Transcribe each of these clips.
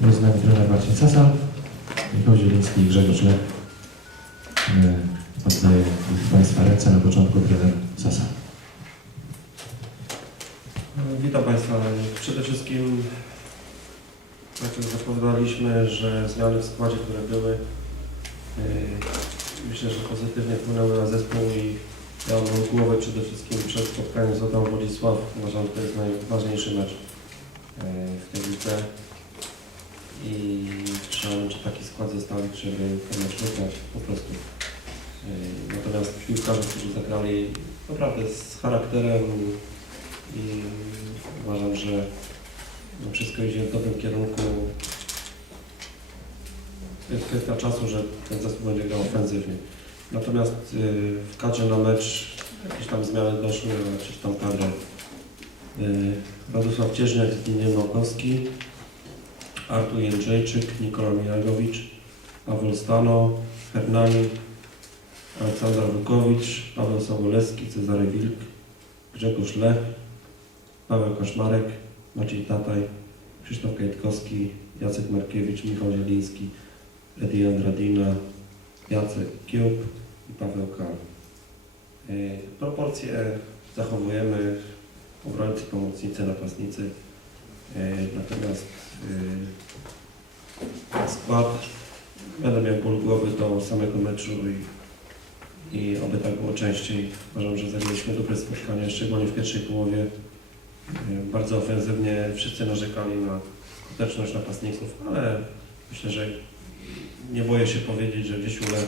Jest z nami trener Marcin Sasa, Michał Zieliński i Grzegorz Lech. E, Oddaję w Państwa ręce na początku trener Sasa. Witam Państwa. Przede wszystkim tak jak że zmiany w składzie, które były, yy, myślę, że pozytywnie wpłynęły na zespół i ja mam głowę przede wszystkim przed spotkaniem z Odrą Wodzisław. Uważam, że to jest najważniejszy mecz yy, w tej lidze i trzeba będzie taki skład zostawić, żeby ten wygrać po prostu. Yy, Natomiast piłkarze, którzy zagrali naprawdę z charakterem i uważam, że no wszystko idzie w dobrym kierunku. To jest kwestia czasu, że ten zespół będzie grał ofensywnie. Natomiast y, w kadrze na mecz jakieś tam zmiany doszły, ale przeczytam kadrę. Y, Radosław Cieżniak, Zbigniew Małkowski, Artur Jędrzejczyk, Nikola Miragowicz, Paweł Stano, Hernani, Aleksandra Wykowicz, Paweł Sobolewski, Cezary Wilk, Grzegorz Lech, Paweł Kaszmarek, Maciej Tataj, Krzysztof Kajtkowski, Jacek Markiewicz, Michał Zieliński, Eddie Andradina, Jacek Kiełb i Paweł Kal. Yy, Proporcje zachowujemy, obrońcy, pomocnicy, napastnicy. Yy, Natomiast yy, skład będę miał ból głowy do samego meczu i, i oby tak było częściej. Uważam, że zagraliśmy dobre spotkanie, szczególnie w pierwszej połowie. Yy, Bardzo ofensywnie wszyscy narzekali na skuteczność napastników, ale myślę, że nie boję się powiedzieć, że gdzieś Ule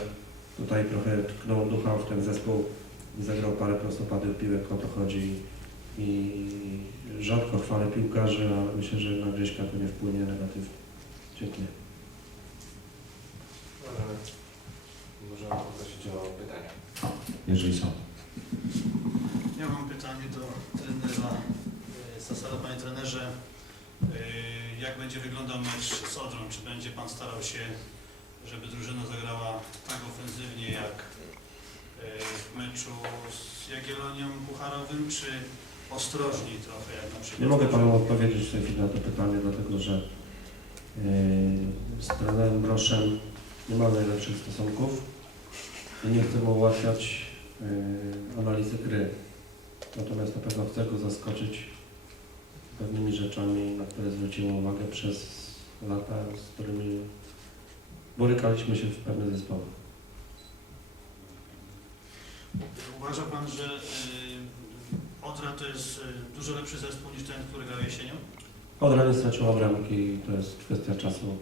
tutaj trochę tknął ducha w ten zespół, zagrał parę prostopadłych piłek, o to chodzi i rzadko chwalę piłkarzy, ale myślę, że na Grześka to nie wpłynie negatywnie. Dziękuję. Możemy poprosić o pytania. Jeżeli są. Ja mam pytanie do trenera e, Sasada. Panie trenerze, e, jak będzie wyglądał mecz z Odrą? Czy będzie Pan starał się, żeby drużyna zagrała tak ofensywnie jak e, w meczu z Jagiellonią Pucharowym, czy ostrożniej trochę jak na przykład? Nie mogę Panu odpowiedzieć w tej chwili na to pytanie, dlatego że yy, z trenerem Broszem nie mamy najlepszych stosunków i nie chcemy ułatwiać yy, analizy gry. Natomiast na pewno chcę go zaskoczyć pewnymi rzeczami, na które zwróciłem uwagę przez lata, z którymi borykaliśmy się w pewnych zespołach. Uważa Pan, że e, Odra to jest e, dużo lepszy zespół niż ten, który grał jesienią? Odra nie straciła bramki i to jest kwestia czasu,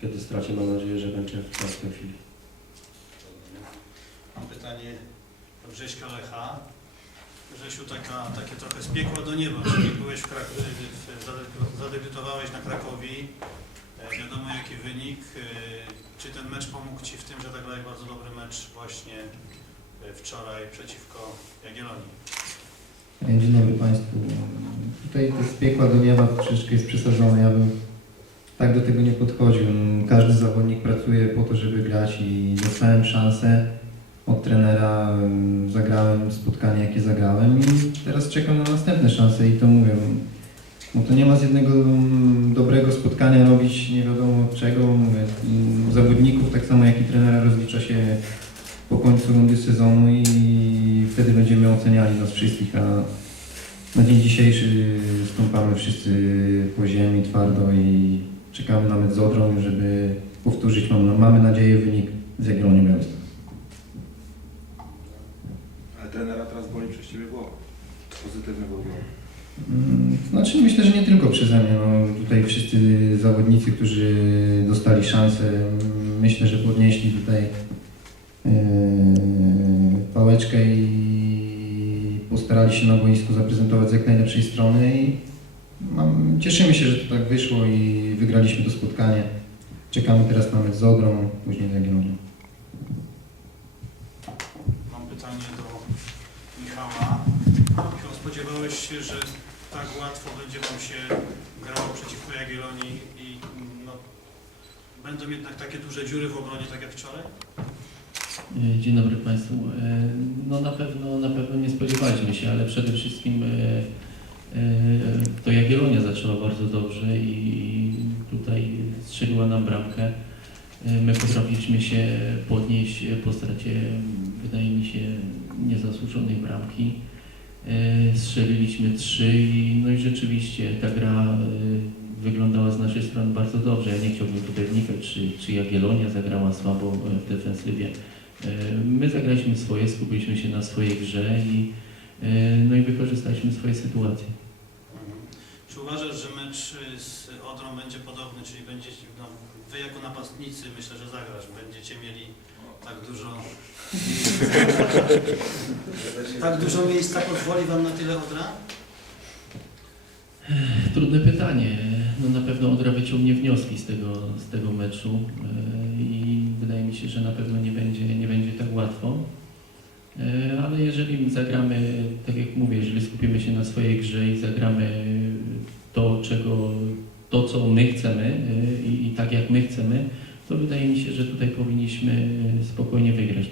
kiedy straci. Mam nadzieję, że będzie w tej chwili. Mam pytanie do Grześka Lecha. Grzesiu, taka, takie trochę z piekła do nieba, czyli byłeś w Krak- w- zade- zadebiutowałeś na Krakowi, e, wiadomo jaki wynik. E, Czy ten mecz pomógł Ci w tym, że zagrałeś bardzo dobry mecz właśnie e, wczoraj przeciwko Jagiellonii? Dzień dobry Państwu. Tutaj to z piekła do nieba troszeczkę jest przesadzone. Ja bym tak do tego nie podchodził. Każdy zawodnik pracuje po to, żeby grać i dostałem szansę od trenera. Zagrałem spotkanie, jakie zagrałem i teraz czekam na następne szanse i to mówię. No to nie ma z jednego dobrego spotkania robić nie wiadomo czego. Mówię, zawodników, tak samo jak i trenera rozlicza się po końcu rundy sezonu i wtedy będziemy oceniali nas wszystkich, a na dzień dzisiejszy stąpamy wszyscy po ziemi twardo i czekamy na mecz z Odrą, żeby powtórzyć, mam, mamy nadzieję, wynik z Jagiellonią Białystok. Ale trenera teraz boli przez Ciebie głowa. Pozytywnego głowa. Mm, Znaczy myślę, że nie tylko przeze mnie. No, tutaj wszyscy zawodnicy, którzy dostali szansę, mm, myślę, że podnieśli tutaj pałeczkę i postarali się na boisku zaprezentować z jak najlepszej strony i mam, cieszymy się, że to tak wyszło i wygraliśmy to spotkanie. Czekamy teraz na mecz z Odrą, później z Jagiellonią. Mam pytanie do Michała. Michał, spodziewałeś się, że tak łatwo będzie Wam się grało przeciwko Jagiellonii i no, będą jednak takie duże dziury w obronie, tak jak wczoraj? E, Dzień dobry Państwu. E, No na pewno, na pewno nie spodziewaliśmy się, ale przede wszystkim e, to Jagiellonia zaczęła bardzo dobrze i tutaj strzeliła nam bramkę. My potrafiliśmy się podnieść po stracie, wydaje mi się, niezasłużonej bramki. Strzeliliśmy trzy i, no i rzeczywiście ta gra wyglądała z naszej strony bardzo dobrze. Ja nie chciałbym tutaj wnikać, czy, czy Jagiellonia zagrała słabo w defensywie. E, My zagraliśmy swoje, skupiliśmy się na swojej grze i, e, no i wykorzystaliśmy swoje sytuacje. Czy uważasz, że mecz z Odrą będzie podobny, czyli będziecie, no, wy jako napastnicy myślę, że zagrasz, będziecie mieli tak dużo tak dużo miejsca pozwoli wam na tyle Odra? Trudne pytanie. No na pewno Odra wyciągnie wnioski z tego, z tego meczu e, i wydaje mi się, że na pewno nie będzie, nie będzie tak łatwo. E, Ale jeżeli zagramy, tak jak mówię, jeżeli skupimy się na swojej grze i zagramy to, czego, to co my chcemy e, i, i tak jak my chcemy, to wydaje mi się, że tutaj powinniśmy spokojnie wygrać.